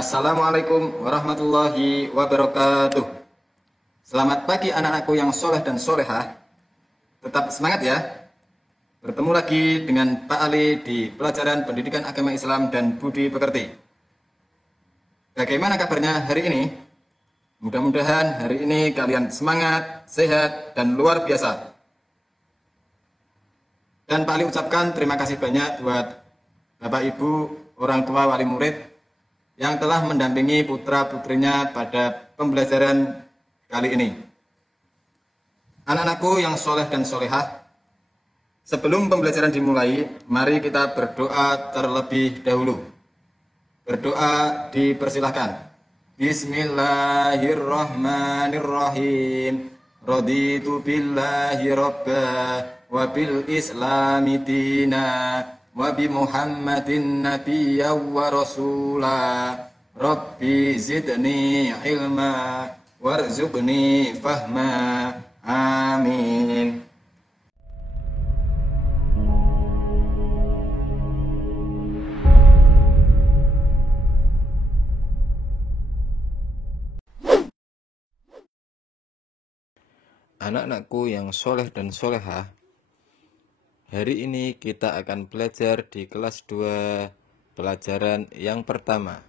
Assalamualaikum warahmatullahi wabarakatuh. Selamat pagi anak-anakku yang soleh dan solehah. Tetap semangat ya. Bertemu lagi dengan Pak Ali di pelajaran Pendidikan Agama Islam dan Budi Pekerti. Bagaimana kabarnya hari ini? Mudah-mudahan hari ini kalian semangat, sehat, dan luar biasa. Dan Pak Ali ucapkan terima kasih banyak buat Bapak Ibu, orang tua, wali murid yang telah mendampingi putra-putrinya pada pembelajaran kali ini. Anak-anakku yang soleh dan solehah, sebelum pembelajaran dimulai, mari kita berdoa terlebih dahulu. Berdoa dipersilahkan. Bismillahirrahmanirrahim. Raditu billahi rabba wa bil islami dina wa bi Muhammadin nabiyya wa rasula. Rabbi zidni ilma warzuqni fahma. Amin. Anak-anakku yang soleh dan solehah, hari ini kita akan belajar di kelas 2 pelajaran yang pertama,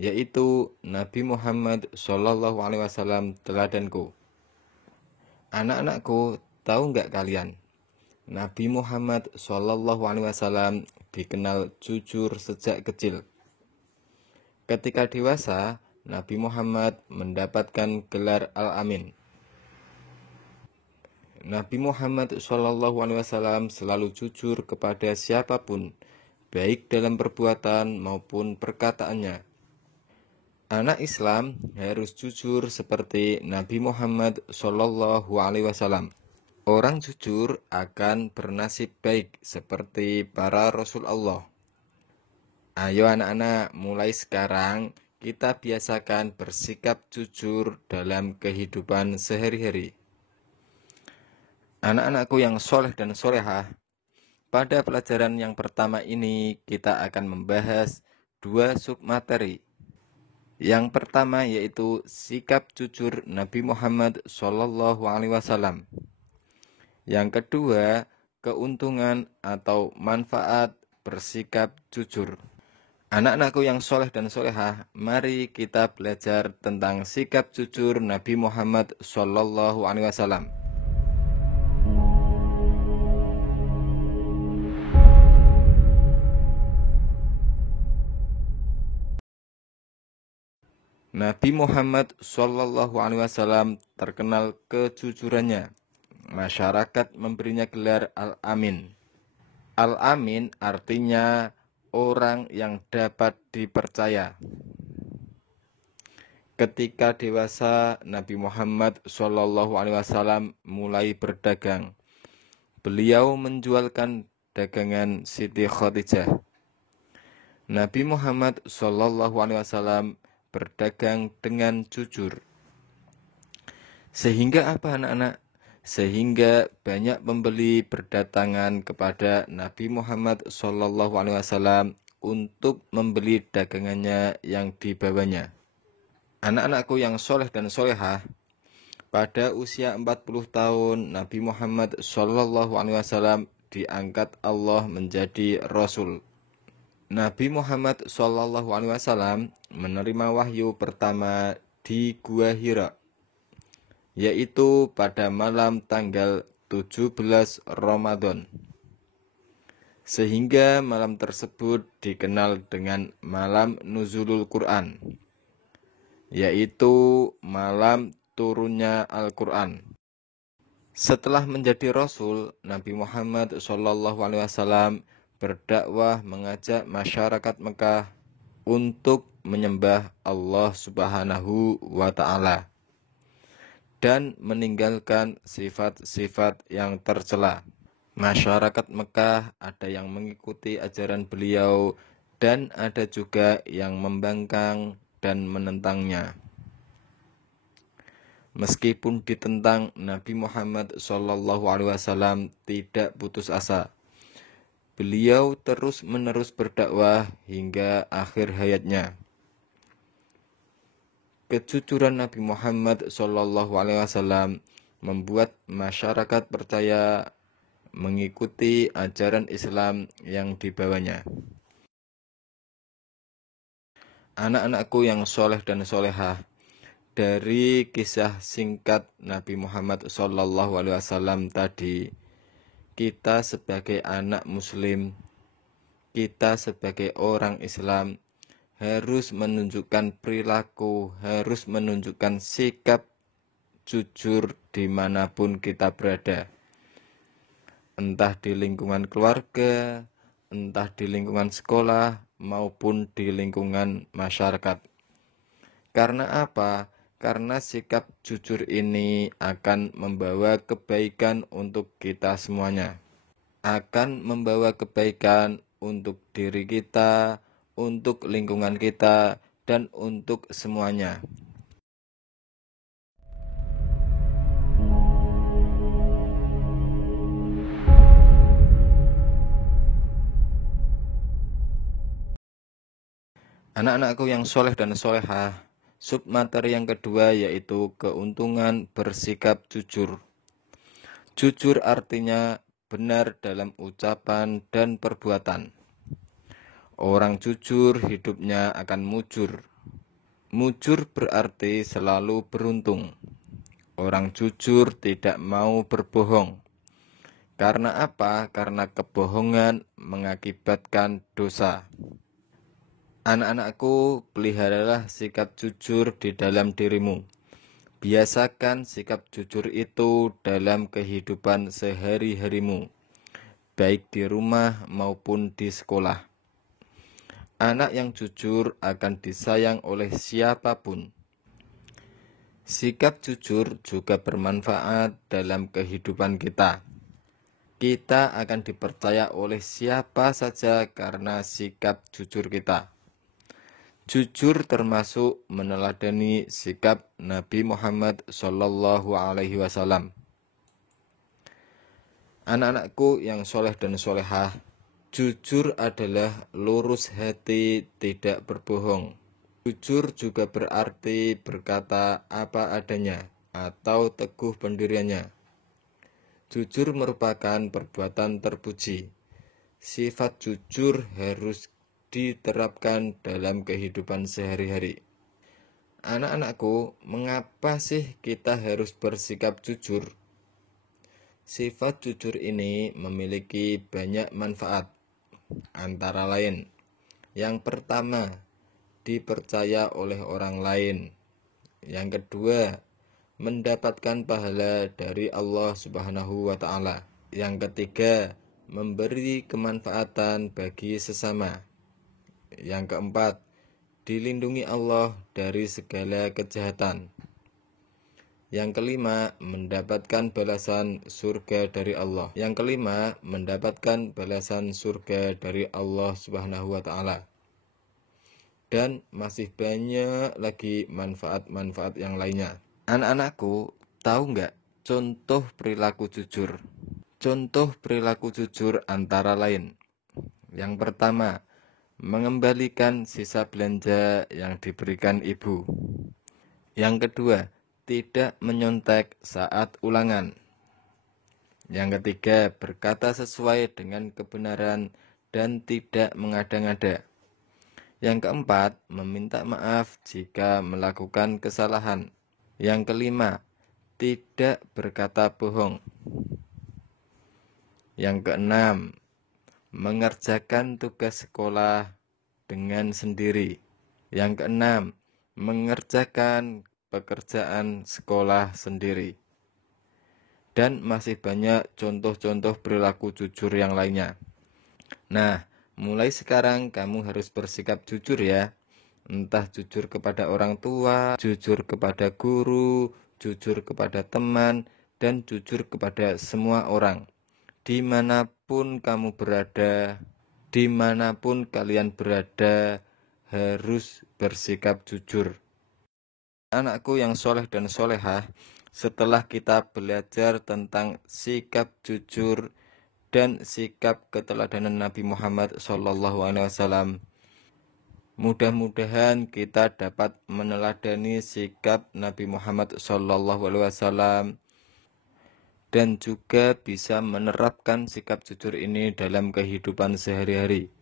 yaitu Nabi Muhammad SAW teladanku. Anak-anakku, tahu nggak kalian? Nabi Muhammad SAW dikenal jujur sejak kecil. Ketika dewasa, Nabi Muhammad mendapatkan gelar Al-Amin. Nabi Muhammad SAW selalu jujur kepada siapapun, baik dalam perbuatan maupun perkataannya. Anak Islam harus jujur seperti Nabi Muhammad SAW. Orang jujur akan bernasib baik seperti para Rasul Allah. Ayo anak-anak, mulai sekarang kita biasakan bersikap jujur dalam kehidupan sehari-hari. Anak-anakku yang soleh dan solehah, pada pelajaran yang pertama ini kita akan membahas 2 submateri. Yang pertama yaitu sikap jujur Nabi Muhammad SAW. Yang kedua, keuntungan atau manfaat bersikap jujur. Anak-anakku yang soleh dan solehah, mari kita belajar tentang sikap jujur Nabi Muhammad SAW. Nabi Muhammad SAW terkenal kejujurannya. Masyarakat memberinya gelar Al-Amin. Al-Amin artinya orang yang dapat dipercaya. Ketika dewasa, Nabi Muhammad SAW mulai berdagang. Beliau menjualkan dagangan Siti Khadijah. Nabi Muhammad SAW berdagang dengan jujur. Sehingga apa anak-anak? Sehingga banyak pembeli berdatangan kepada Nabi Muhammad SAW untuk membeli dagangannya yang dibawanya. Anak-anakku yang soleh dan solehah, pada usia 40 tahun Nabi Muhammad SAW diangkat Allah menjadi Rasul. Nabi Muhammad SAW menerima wahyu pertama di Gua Hira, yaitu pada malam tanggal 17 Ramadan. Sehingga malam tersebut dikenal dengan malam nuzulul Quran, yaitu malam turunnya Al-Quran. Setelah menjadi Rasul, Nabi Muhammad SAW berdakwah mengajak masyarakat Mekah untuk menyembah Allah Subhanahu wa Ta'ala dan meninggalkan sifat-sifat yang tercela. Masyarakat Mekah ada yang mengikuti ajaran beliau dan ada juga yang membangkang dan menentangnya. Meskipun ditentang, Nabi Muhammad SAW tidak putus asa. Beliau terus-menerus berdakwah hingga akhir hayatnya. Kejujuran Nabi Muhammad SAW membuat masyarakat percaya mengikuti ajaran Islam yang dibawanya. Anak-anakku yang soleh dan solehah, dari kisah singkat Nabi Muhammad SAW tadi, kita sebagai anak Muslim, kita sebagai orang Islam harus menunjukkan perilaku, harus menunjukkan sikap jujur dimanapun kita berada. Entah di lingkungan keluarga, entah di lingkungan sekolah, maupun di lingkungan masyarakat. Karena apa? Karena sikap jujur ini akan membawa kebaikan untuk kita semuanya. Akan membawa kebaikan untuk diri kita, untuk lingkungan kita, dan untuk semuanya. Anak-anakku yang soleh dan solehah, submateri yang kedua yaitu keuntungan bersikap jujur. Jujur artinya benar dalam ucapan dan perbuatan. Orang jujur hidupnya akan mujur. Mujur berarti selalu beruntung. Orang jujur tidak mau berbohong. Karena apa? Karena kebohongan mengakibatkan dosa. Anak-anakku, peliharalah sikap jujur di dalam dirimu. Biasakan sikap jujur itu dalam kehidupan sehari-harimu, baik di rumah maupun di sekolah. Anak yang jujur akan disayang oleh siapapun. Sikap jujur juga bermanfaat dalam kehidupan kita. Kita akan dipercaya oleh siapa saja karena sikap jujur kita. Jujur termasuk meneladani sikap Nabi Muhammad SAW. Anak-anakku yang soleh dan solehah, jujur adalah lurus hati, tidak berbohong. Jujur juga berarti berkata apa adanya atau teguh pendiriannya. Jujur merupakan perbuatan terpuji. Sifat jujur harus diterapkan dalam kehidupan sehari-hari. Anak-anakku, mengapa sih kita harus bersikap jujur? Sifat jujur ini memiliki banyak manfaat. Antara lain, yang pertama, dipercaya oleh orang lain. Yang kedua, mendapatkan pahala dari Allah Subhanahu wa Ta'ala. Yang ketiga, memberi kemanfaatan bagi sesama. Yang keempat, dilindungi Allah dari segala kejahatan. Yang kelima, mendapatkan balasan surga dari Allah. Yang kelima, mendapatkan balasan surga dari Allah Subhanahu wa Ta'ala. Dan masih banyak lagi manfaat-manfaat yang lainnya. Anak-anakku, tahu nggak contoh perilaku jujur? Contoh perilaku jujur antara lain. Yang pertama, mengembalikan sisa belanja yang diberikan ibu. Yang kedua, tidak menyontek saat ulangan. Yang ketiga, berkata sesuai dengan kebenaran dan tidak mengada-ngada. Yang keempat, meminta maaf jika melakukan kesalahan. Yang kelima, tidak berkata bohong. Yang keenam, mengerjakan tugas sekolah dengan sendiri. Yang keenam, mengerjakan pekerjaan sekolah sendiri. Dan masih banyak contoh-contoh perilaku jujur yang lainnya. Nah, mulai sekarang kamu harus bersikap jujur ya. Entah jujur kepada orang tua, jujur kepada guru, jujur kepada teman, dan jujur kepada semua orang. Dimanapun kamu berada, dimanapun kalian berada, harus bersikap jujur. Anakku yang soleh dan solehah, setelah kita belajar tentang sikap jujur dan sikap keteladanan Nabi Muhammad SAW, Mudah-mudahan kita dapat meneladani sikap Nabi Muhammad SAW dan juga bisa menerapkan sikap jujur ini dalam kehidupan sehari-hari.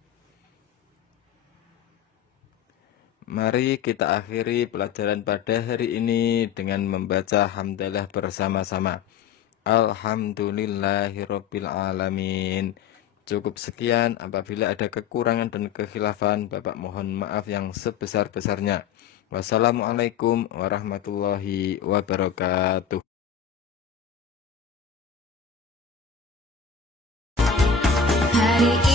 Mari kita akhiri pelajaran pada hari ini dengan membaca hamdalah bersama-sama. Alhamdulillahirabbil alamin. Cukup sekian, apabila ada kekurangan dan kekhilafan, Bapak mohon maaf yang sebesar-besarnya. Wassalamualaikum warahmatullahi wabarakatuh. Hari